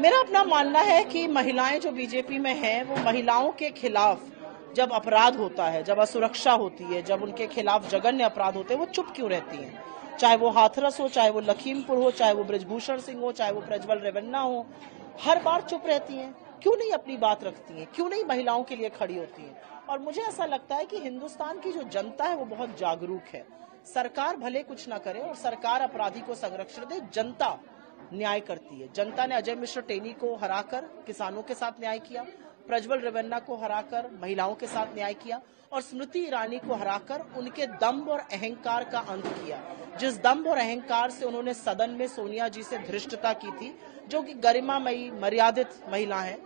मेरा अपना मानना है कि महिलाएं जो बीजेपी में हैं वो महिलाओं के खिलाफ जब अपराध होता है, जब असुरक्षा होती है, जब उनके खिलाफ जघन्य अपराध होते हैं, वो चुप क्यों रहती हैं? चाहे वो हाथरस हो, चाहे वो लखीमपुर हो, चाहे वो बृजभूषण सिंह हो, चाहे वो प्रज्वल रेवन्ना हो, हर बार चुप रहती हैं। क्यों नहीं अपनी बात रखती हैं? क्यों नहीं महिलाओं के लिए खड़ी होती हैं? और मुझे ऐसा लगता है कि हिंदुस्तान की जो जनता है वो बहुत जागरूक है। सरकार भले कुछ ना करे और सरकार अपराधी को संरक्षण दे, जनता न्याय करती है। जनता ने अजय मिश्र टेनी को हराकर किसानों के साथ न्याय किया, प्रज्वल रेवन्ना को हराकर महिलाओं के साथ न्याय किया और स्मृति ईरानी को हराकर उनके दम्भ और अहंकार का अंत किया। जिस दम्भ और अहंकार से उन्होंने सदन में सोनिया जी से धृष्टता की थी, जो कि गरिमामयी मर्यादित महिला है,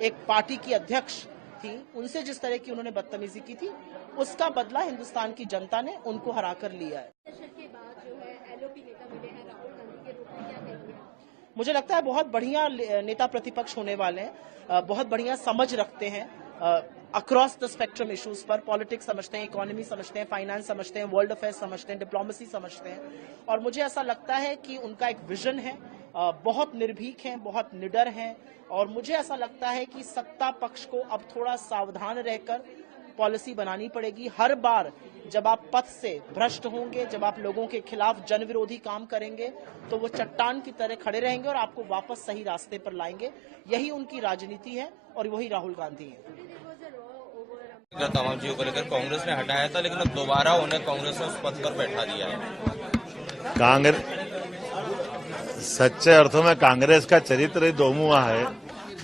एक पार्टी की अध्यक्ष थी, उनसे जिस तरह की उन्होंने बदतमीजी की थी, उसका बदला हिंदुस्तान की जनता ने उनको हराकर लिया है। मुझे लगता है बहुत बढ़िया नेता प्रतिपक्ष होने वाले हैं, बहुत बढ़िया समझ रखते हैं अक्रॉस द स्पेक्ट्रम इश्यूज पर। पॉलिटिक्स समझते हैं, इकोनॉमी समझते हैं, फाइनेंस समझते हैं, वर्ल्ड अफेयर्स समझते हैं, डिप्लोमेसी समझते हैं। और मुझे ऐसा लगता है कि उनका एक विजन है, बहुत निर्भीक हैं, बहुत निडर हैं। और मुझे ऐसा लगता है कि सत्ता पक्ष को अब थोड़ा सावधान रहकर पॉलिसी बनानी पड़ेगी। हर बार जब आप पथ से भ्रष्ट होंगे, जब आप लोगों के खिलाफ जन विरोधी काम करेंगे, तो वो चट्टान की तरह खड़े रहेंगे और आपको वापस सही रास्ते पर लाएंगे। यही उनकी राजनीति है और वही राहुल गांधी है। तमाम चीजों को लेकर कांग्रेस ने हटाया था, लेकिन अब दोबारा उन्हें कांग्रेस ने उस पद पर बैठा दिया है। कांग्रेस सच्चे अर्थों में कांग्रेस का चरित्र ही दोमुहा है।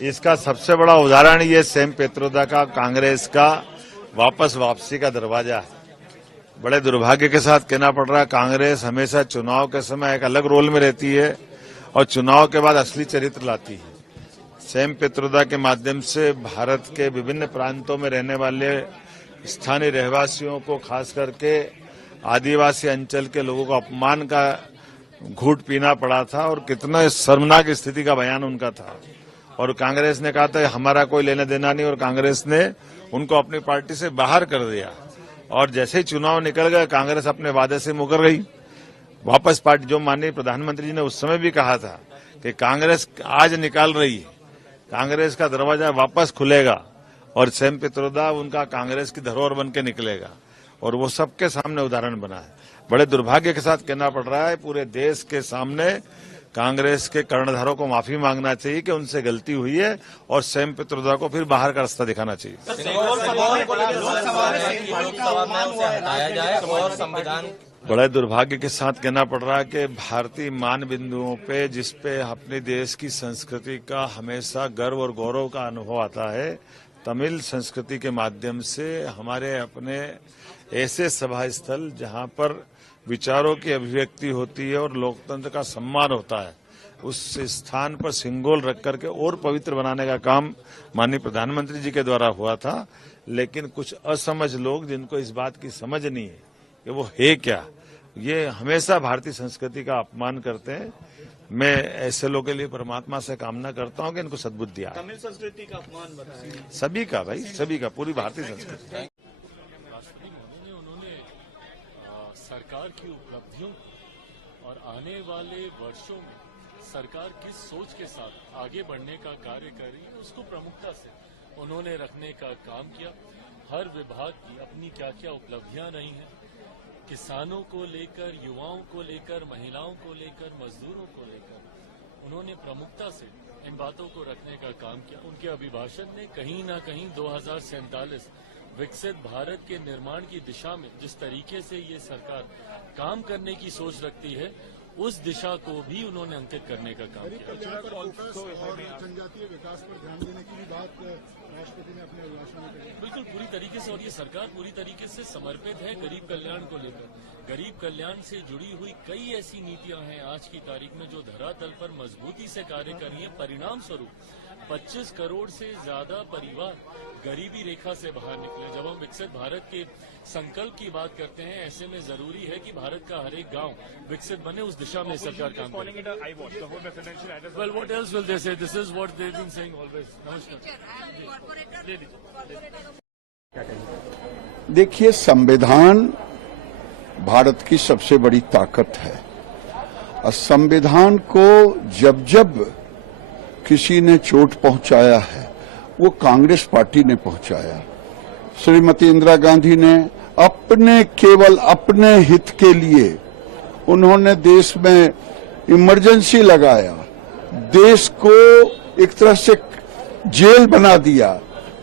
इसका सबसे बड़ा उदाहरण ये सैम पेत्रोदा का कांग्रेस का वापसी का दरवाजा है। बड़े दुर्भाग्य के साथ कहना पड़ रहा है, कांग्रेस हमेशा चुनाव के समय एक अलग रोल में रहती है और चुनाव के बाद असली चरित्र लाती है। सैम पेत्रोदा के माध्यम से भारत के विभिन्न प्रांतों में रहने वाले स्थानीय रहवासियों को, खास करके आदिवासी अंचल के लोगों को अपमान का घूंट पीना पड़ा था और कितना शर्मनाक स्थिति का बयान उनका था। और कांग्रेस ने कहा था हमारा कोई लेना देना नहीं, और कांग्रेस ने उनको अपनी पार्टी से बाहर कर दिया। और जैसे ही चुनाव निकल गए, कांग्रेस अपने वादे से मुकर गई, वापस पार्टी। जो माननीय प्रधानमंत्री जी ने उस समय भी कहा था कि कांग्रेस आज निकाल रही है, कांग्रेस का दरवाजा वापस खुलेगा और सैम पेत्रोदा उनका कांग्रेस की धरोहर बन के निकलेगा। और वो सबके सामने उदाहरण बना है। बड़े दुर्भाग्य के साथ कहना पड़ रहा है, पूरे देश के सामने कांग्रेस के कर्णधारों को माफी मांगना चाहिए कि उनसे गलती हुई है और सैम पेत्रोदा को फिर बाहर का रास्ता दिखाना चाहिए। बड़े दुर्भाग्य के साथ कहना पड़ रहा है कि भारतीय मान बिंदुओं पे, जिस पे अपने देश की संस्कृति का हमेशा गर्व और गौरव का अनुभव आता है, तमिल संस्कृति के माध्यम से हमारे अपने ऐसे सभा स्थल जहां पर विचारों की अभिव्यक्ति होती है और लोकतंत्र का सम्मान होता है, उस स्थान पर सिंगोल रख करके और पवित्र बनाने का काम माननीय प्रधानमंत्री जी के द्वारा हुआ था। लेकिन कुछ असमझ लोग, जिनको इस बात की समझ नहीं है कि वो है क्या, ये हमेशा भारतीय संस्कृति का अपमान करते हैं। मैं ऐसे लोगों के लिए परमात्मा से कामना करता हूं कि इनको सद्बुद्धि आए। तमिल संस्कृति का अपमान सभी का, भाई सभी का, पूरी भारतीय संस्कृति। सरकार की उपलब्धियों और आने वाले वर्षों में सरकार किस सोच के साथ आगे बढ़ने का कार्य कर रही है, उसको प्रमुखता से उन्होंने रखने का काम किया। हर विभाग की अपनी क्या क्या उपलब्धियां रही हैं, किसानों को लेकर, युवाओं को लेकर, महिलाओं को लेकर, मजदूरों को लेकर उन्होंने प्रमुखता से इन बातों को रखने का काम किया। उनके अभिभाषण ने कहीं ना कहीं 2047 विकसित भारत के निर्माण की दिशा में जिस तरीके से ये सरकार काम करने की सोच रखती है, उस दिशा को भी उन्होंने अंकित करने का काम किया। और जनजातीय विकास पर ध्यान देने की भी बात राष्ट्रपति ने अपने अभिभाषण में कही। बिल्कुल पूरी तरीके से, और ये सरकार पूरी तरीके से समर्पित है गरीब कल्याण को लेकर। गरीब कल्याण से जुड़ी हुई कई ऐसी नीतियां हैं आज की तारीख में जो धरातल पर मजबूती से कार्य कर रही है। परिणाम स्वरूप 25 करोड़ से ज्यादा परिवार गरीबी रेखा से बाहर निकले। जब हम विकसित भारत के संकल्प की बात करते हैं, ऐसे में जरूरी है कि भारत का हर एक गांव विकसित बने, उस दिशा में सरकार काम करे। Well, what else will they say? This is what they've been saying always. नमस्कार। देखिए, संविधान भारत की सबसे बड़ी ताकत है और संविधान को जब जब किसी ने चोट पहुंचाया है वो कांग्रेस पार्टी ने पहुंचाया। श्रीमती इंदिरा गांधी ने केवल अपने हित के लिए उन्होंने देश में इमरजेंसी लगाया, देश को एक तरह से जेल बना दिया,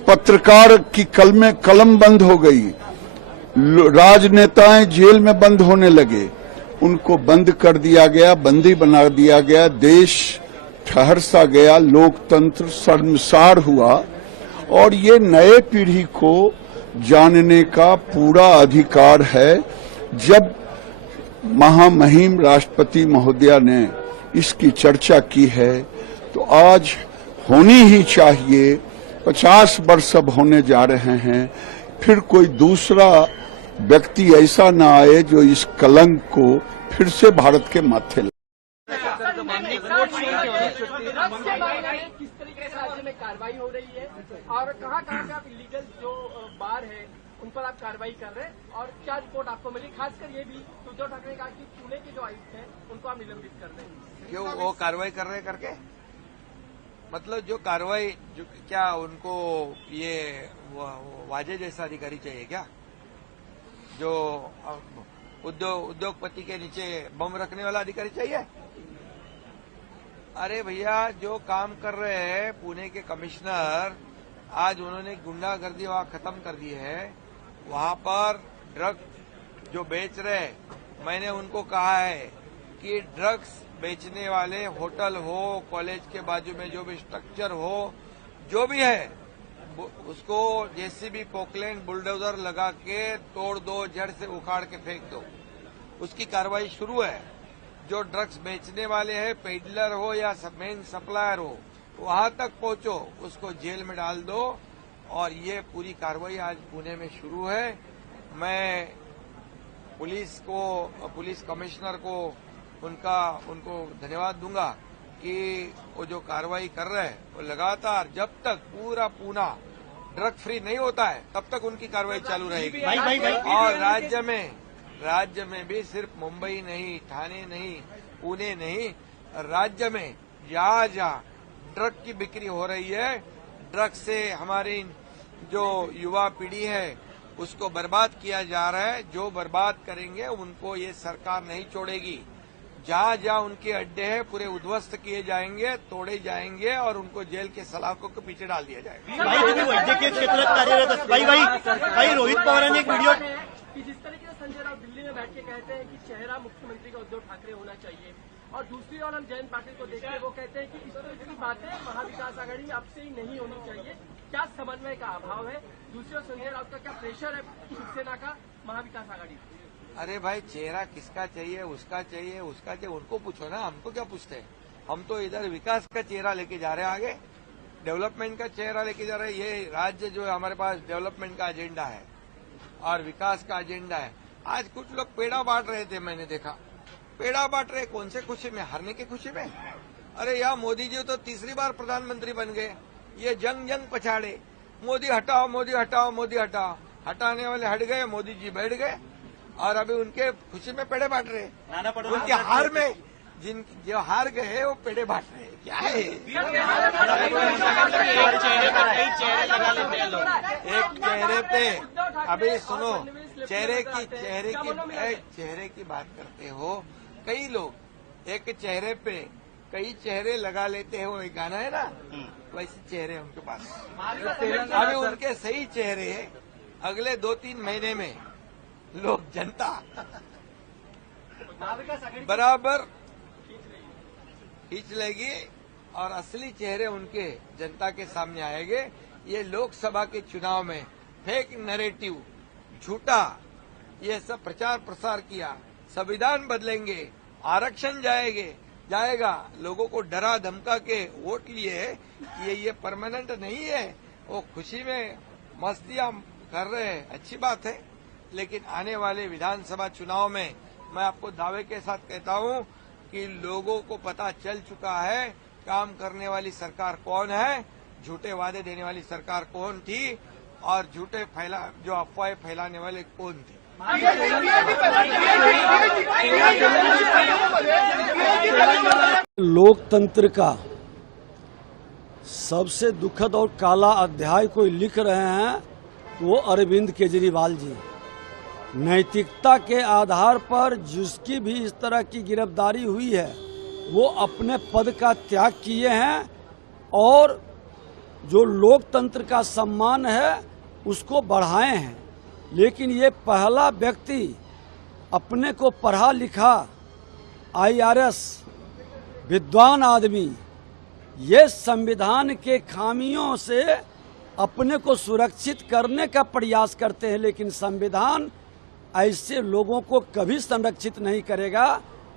पत्रकार की कलम बंद हो गई, राजनेताएं जेल में बंद होने लगे, उनको बंद कर दिया गया, बंदी बना दिया गया, देश ठहर सा गया, लोकतंत्र शर्मसार हुआ। और ये नए पीढ़ी को जानने का पूरा अधिकार है। जब महामहिम राष्ट्रपति महोदया ने इसकी चर्चा की है तो आज होनी ही चाहिए। 50 वर्ष अब होने जा रहे हैं, फिर कोई दूसरा व्यक्ति ऐसा न आए जो इस कलंक को फिर से भारत के माथे लाए। किस तरीके से राज्य में कार्रवाई हो रही है और कहाँ कहाँ आप इलीगल जो बार है उन पर आप कार्रवाई कर रहे हैं और क्या रिपोर्ट आपको मिली? खासकर ये भी उद्धव ठाकरे ने कहा कि पुणे के जो आयुक्त हैं उनको आप निलंबित कर रहे हैं। क्यों वो कार्रवाई कर रहे करके? मतलब जो कार्रवाई जो क्या उनको ये वाजे जैसा अधिकारी चाहिए क्या, जो उद्योगपति के नीचे बम रखने वाला अधिकारी चाहिए? अरे भैया, जो काम कर रहे हैं पुणे के कमिश्नर, आज उन्होंने गुंडागर्दी वहां खत्म कर दी है। वहां पर ड्रग जो बेच रहे, मैंने उनको कहा है कि ड्रग्स बेचने वाले होटल हो, कॉलेज के बाजू में जो भी स्ट्रक्चर हो, जो भी है, उसको जेसीबी पोकलैंड बुलडोजर लगा के तोड़ दो, जड़ से उखाड़ के फेंक दो। उसकी कार्रवाई शुरू है। जो ड्रग्स बेचने वाले हैं, पेडलर हो या मेन सप्लायर हो, वहां तक पहुंचो, उसको जेल में डाल दो। और ये पूरी कार्रवाई आज पुणे में शुरू है। मैं पुलिस कमिश्नर को उनको धन्यवाद दूंगा कि वो जो कार्रवाई कर रहे हैं वो लगातार, जब तक पूरा पुणे ड्रग फ्री नहीं होता है तब तक उनकी कार्रवाई चालू रहेगी। और राज्य में भी सिर्फ मुंबई नहीं, ठाणे नहीं, पुणे नहीं, राज्य में जहाँ ड्रग की बिक्री हो रही है, ड्रग से हमारी जो युवा पीढ़ी है उसको बर्बाद किया जा रहा है। जो बर्बाद करेंगे उनको ये सरकार नहीं छोड़ेगी। जहाँ जहाँ उनके अड्डे हैं पूरे उद्ध्वस्त किए जाएंगे, तोड़े जाएंगे और उनको जेल के सलाखों के पीछे डाल दिया जाएगा। वैद्यकीय क्षेत्रात कार्यरत भाई रोहित पवारांनी एक वीडियो कि जिस तरीके से संजय राउत दिल्ली में बैठ के कहते हैं कि चेहरा मुख्यमंत्री का उद्धव ठाकरे होना चाहिए, और दूसरी ओर हम जयंत पाटिल को देखते हैं, वो कहते हैं कि इस तरह की बातें महाविकास आघाड़ी अब से ही नहीं होनी चाहिए। क्या समन्वय का अभाव है? दूसरी ओर संजय राउत का क्या प्रेशर है शिवसेना का महाविकास आघाड़ी? अरे भाई, चेहरा किसका चाहिए, उसका चाहिए, उनको पूछो ना, हमको क्या पूछते हैं? हम तो इधर विकास का चेहरा लेके जा रहे हैं, आगे डेवलपमेंट का चेहरा लेके जा रहे हैं। ये राज्य जो है हमारे पास डेवलपमेंट का एजेंडा है और विकास का एजेंडा है। आज कुछ लोग पेड़ा बांट रहे थे, मैंने देखा पेड़ा बांट रहे, कौन से खुशी में? हारने की खुशी में। अरे यार, मोदी जी तो तीसरी बार प्रधानमंत्री बन गए, ये जंग पछाड़े, मोदी हटाओ, मोदी हटाओ, मोदी हटाओ, हटाने वाले हट गए, मोदी जी बैठ गए और अभी उनके खुशी में पेड़े बांट रहे। उनके हार में जो हार गए वो पेड़े बांट रहे। क्या है? एक चेहरे पे, अभी सुनो, चेहरे की बात करते हो। कई लोग एक चेहरे पे कई चेहरे लगा लेते हैं, वो एक गाना है ना, वैसे चेहरे उनके पास। अभी उनके सही चेहरे अगले 2-3 महीने में लोग, जनता बराबर खींच लेगी और असली चेहरे उनके जनता के सामने आएंगे। ये लोकसभा के चुनाव में फेक नैरेटिव, झूठा ये सब प्रचार प्रसार किया, संविधान बदलेंगे, आरक्षण जाएगा, लोगों को डरा धमका के वोट लिए, ये परमानेंट नहीं है। वो खुशी में मस्तियां कर रहे हैं, अच्छी बात है, लेकिन आने वाले विधानसभा चुनाव में मैं आपको दावे के साथ कहता हूं कि लोगों को पता चल चुका है काम करने वाली सरकार कौन है, झूठे वादे देने वाली सरकार कौन थी और झूठे जो अफवाहें फैलाने वाले कौन थे। लोकतंत्र का सबसे दुखद और काला अध्याय कोई लिख रहे हैं तो वो अरविंद केजरीवाल जी। नैतिकता के आधार पर जिसकी भी इस तरह की गिरफ्तारी हुई है वो अपने पद का त्याग किए हैं और जो लोकतंत्र का सम्मान है उसको बढ़ाए हैं। लेकिन ये पहला व्यक्ति अपने को पढ़ा लिखा IRS विद्वान आदमी ये संविधान के खामियों से अपने को सुरक्षित करने का प्रयास करते हैं, लेकिन संविधान ऐसे लोगों को कभी संरक्षित नहीं करेगा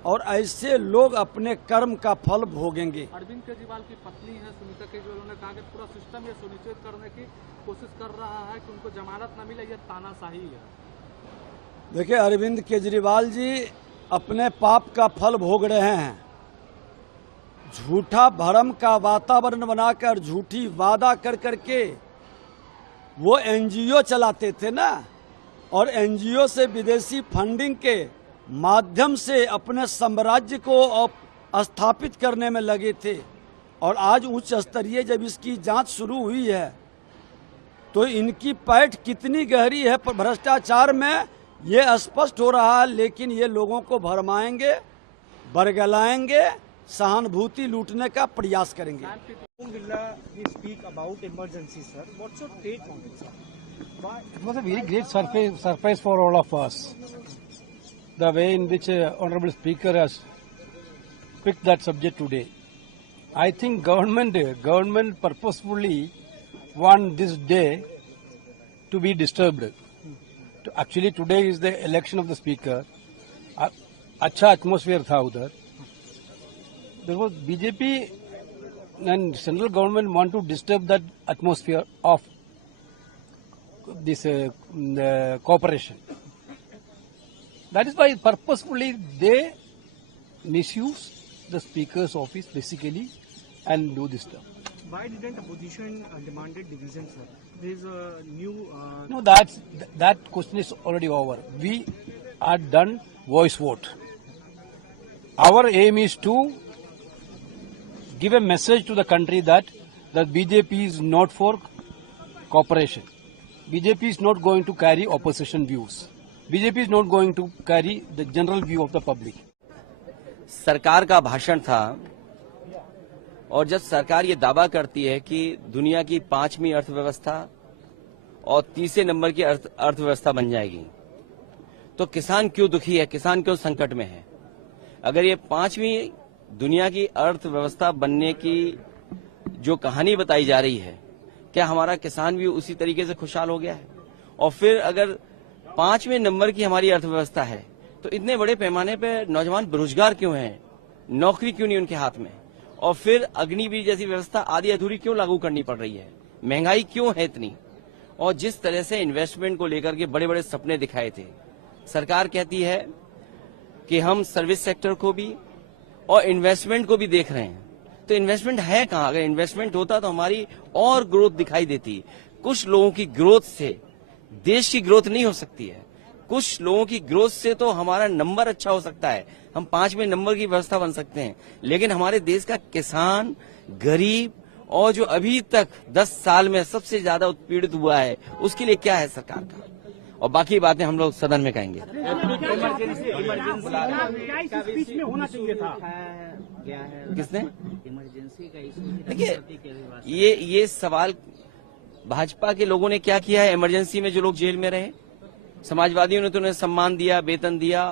और ऐसे लोग अपने कर्म का फल भोगेंगे। अरविंद केजरीवाल की पत्नी है सुनीता केजरीवाल, उन्होंने कहा कि पूरा सिस्टम ये सुनिश्चित करने की कोशिश कर रहा है कि उनको जमानत न मिले, ये तानाशाही है। देखिए, अरविंद केजरीवाल जी अपने पाप का फल भोग रहे हैं। झूठा भरम का वातावरण बनाकर झूठी वादा कर करके वो NGO चलाते थे ना, और NGO से विदेशी फंडिंग के माध्यम से अपने साम्राज्य को स्थापित करने में लगे थे। और आज उच्च स्तरीय जब इसकी जांच शुरू हुई है तो इनकी पैठ कितनी गहरी है भ्रष्टाचार में ये स्पष्ट हो रहा है। लेकिन ये लोगों को भरमाएंगे, बरगलाएंगे, सहानुभूति लूटने का प्रयास करेंगे। speak about emergency, sir. What's your take on it, sir? It was a very great surprise for all of us. The way in which Honorable Speaker has picked that subject today. I think government purposefully want this day to be disturbed. Actually, today is the election of the Speaker. अच्छा atmosphere था उधर. There was BJP and central government want to disturb that atmosphere of this cooperation. That is why purposefully they misuse the Speaker's office basically and do this stuff. Why didn't opposition demanded division, sir? There is a new. No, that question is already over. We are done voice vote. Our aim is to give a message to the country that BJP is not for cooperation. BJP is not going to carry opposition views. BJP is not going to carry the general view of the public. सरकार का भाषण था और जब सरकार ये दावा करती है कि दुनिया की 5वीं अर्थव्यवस्था और 30 नंबर की अर्थव्यवस्था बन जाएगी, तो किसान क्यों दुखी है, किसान क्यों संकट में है? अगर ये 5वीं दुनिया की अर्थव्यवस्था बनने की जो कहानी बताई जा रही है, क्या हमारा किसान भी उसी तरीके से खुशहाल हो गया है? और फिर अगर 5वें नंबर की हमारी अर्थव्यवस्था है तो इतने बड़े पैमाने पर नौजवान बेरोजगार क्यों हैं, नौकरी क्यों नहीं उनके हाथ में? और फिर अग्निवीर जैसी व्यवस्था आधी अधूरी क्यों लागू करनी पड़ रही है? महंगाई क्यों है इतनी? और जिस तरह से इन्वेस्टमेंट को लेकर के बड़े बड़े सपने दिखाए थे, सरकार कहती है कि हम सर्विस सेक्टर को भी और इन्वेस्टमेंट को भी देख रहे हैं, तो इन्वेस्टमेंट है कहाँ? अगर इन्वेस्टमेंट होता तो हमारी और ग्रोथ दिखाई देती। कुछ लोगों की ग्रोथ से देश की ग्रोथ नहीं हो सकती है, कुछ लोगों की ग्रोथ से तो हमारा नंबर अच्छा हो सकता है, हम 5वें नंबर की व्यवस्था बन सकते हैं। लेकिन हमारे देश का किसान, गरीब और जो अभी तक 10 साल में सबसे ज्यादा उत्पीड़ित हुआ है, उसके लिए क्या है सरकार का? और बाकी बातें हम लोग सदन में कहेंगे। किसने? देखिए, ये सवाल भाजपा के लोगों ने क्या किया है? इमरजेंसी में जो लोग जेल में रहे, समाजवादियों ने तो उन्हें सम्मान दिया, वेतन दिया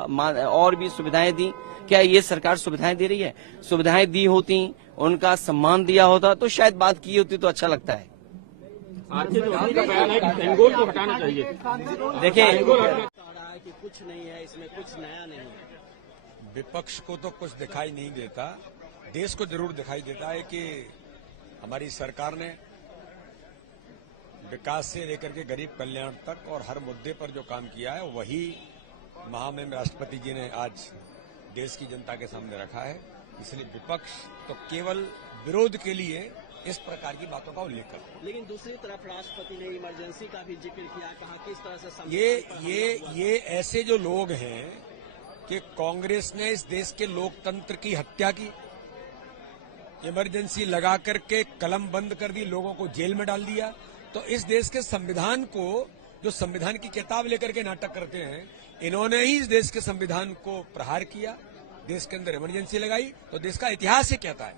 और भी सुविधाएं दी। क्या ये सरकार सुविधाएं दे रही है? सुविधाएं दी होती, उनका सम्मान दिया होता तो शायद बात की होती तो अच्छा लगता है। देखिए, कुछ नहीं है इसमें, कुछ नया नहीं है। विपक्ष को तो कुछ दिखाई नहीं देता, देश को जरूर दिखाई देता है कि हमारी सरकार ने विकास से लेकर के गरीब कल्याण तक और हर मुद्दे पर जो काम किया है वही महामहिम राष्ट्रपति जी ने आज देश की जनता के सामने रखा है। इसलिए विपक्ष तो केवल विरोध के लिए इस प्रकार की बातों का उल्लेख करता है। लेकिन दूसरी तरफ राष्ट्रपति ने इमरजेंसी का भी जिक्र किया, कहा किस तरह से ये ऐसे जो लोग हैं कि कांग्रेस ने इस देश के लोकतंत्र की हत्या की, इमरजेंसी लगा करके कलम बंद कर दी, लोगों को जेल में डाल दिया। तो इस देश के संविधान को, जो संविधान की किताब लेकर के नाटक करते हैं, इन्होंने ही इस देश के संविधान को प्रहार किया, देश के अंदर इमरजेंसी लगाई। तो देश का इतिहास ही कहता है।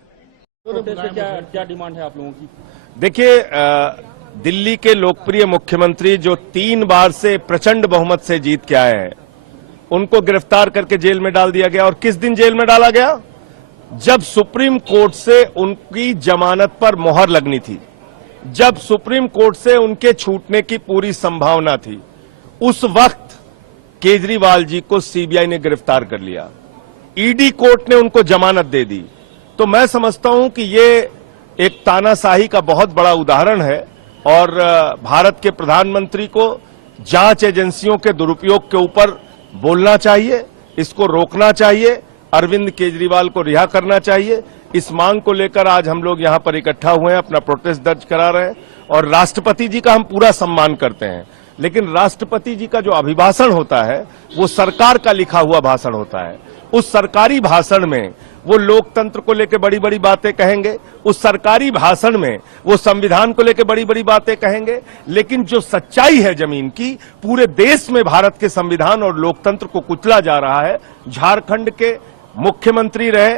क्या डिमांड है आप लोगों की? देखिए, दिल्ली के लोकप्रिय मुख्यमंत्री जो 3 बार से प्रचंड बहुमत से जीत के आए हैं, उनको गिरफ्तार करके जेल में डाल दिया गया। और किस दिन जेल में डाला गया? जब सुप्रीम कोर्ट से उनकी जमानत पर मोहर लगनी थी, जब सुप्रीम कोर्ट से उनके छूटने की पूरी संभावना थी, उस वक्त केजरीवाल जी को सीबीआई ने गिरफ्तार कर लिया, ईडी कोर्ट ने उनको जमानत दे दी। तो मैं समझता हूं कि ये एक तानाशाही का बहुत बड़ा उदाहरण है और भारत के प्रधानमंत्री को जांच एजेंसियों के दुरुपयोग के ऊपर बोलना चाहिए, इसको रोकना चाहिए, अरविंद केजरीवाल को रिहा करना चाहिए। इस मांग को लेकर आज हम लोग यहां पर इकट्ठा हुए हैं, अपना प्रोटेस्ट दर्ज करा रहे हैं। और राष्ट्रपति जी का हम पूरा सम्मान करते हैं, लेकिन राष्ट्रपति जी का जो अभिभाषण होता है वो सरकार का लिखा हुआ भाषण होता है। उस सरकारी भाषण में वो लोकतंत्र को लेकर बड़ी बड़ी बातें कहेंगे, उस सरकारी भाषण में वो संविधान को लेकर बड़ी बड़ी बातें कहेंगे, लेकिन जो सच्चाई है जमीन की, पूरे देश में भारत के संविधान और लोकतंत्र को कुचला जा रहा है। झारखंड के मुख्यमंत्री रहे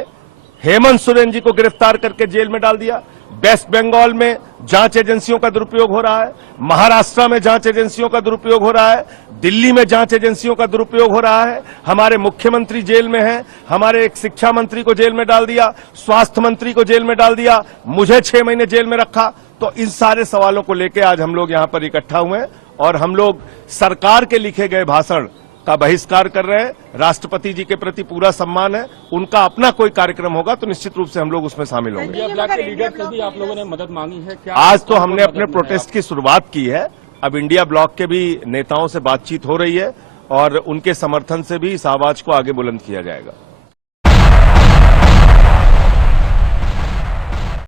हेमंत सोरेन जी को गिरफ्तार करके जेल में डाल दिया। वेस्ट बंगाल में जांच एजेंसियों का दुरुपयोग हो रहा है, महाराष्ट्र में जांच एजेंसियों का दुरुपयोग हो रहा है, दिल्ली में जांच एजेंसियों का दुरुपयोग हो रहा है। हमारे मुख्यमंत्री जेल में हैं, हमारे एक शिक्षा मंत्री को जेल में डाल दिया, स्वास्थ्य मंत्री को जेल में डाल दिया, मुझे 6 महीने जेल में रखा। तो इन सारे सवालों को लेकर आज हम लोग यहां पर इकट्ठा हुए हैं और हम लोग सरकार के लिखे गए भाषण का बहिष्कार कर रहे हैं। राष्ट्रपति जी के प्रति पूरा सम्मान है, उनका अपना कोई कार्यक्रम होगा तो निश्चित रूप से हम लोग उसमें शामिल होंगे। इंडिया ब्लॉक के लीडर से भी आप लोगों ने मदद मांगी है क्या? आज तो हमने अपने प्रोटेस्ट की शुरुआत की है, अब इंडिया ब्लॉक के भी नेताओं से बातचीत हो रही है और उनके समर्थन से भी इस आवाज को आगे बुलंद किया जाएगा।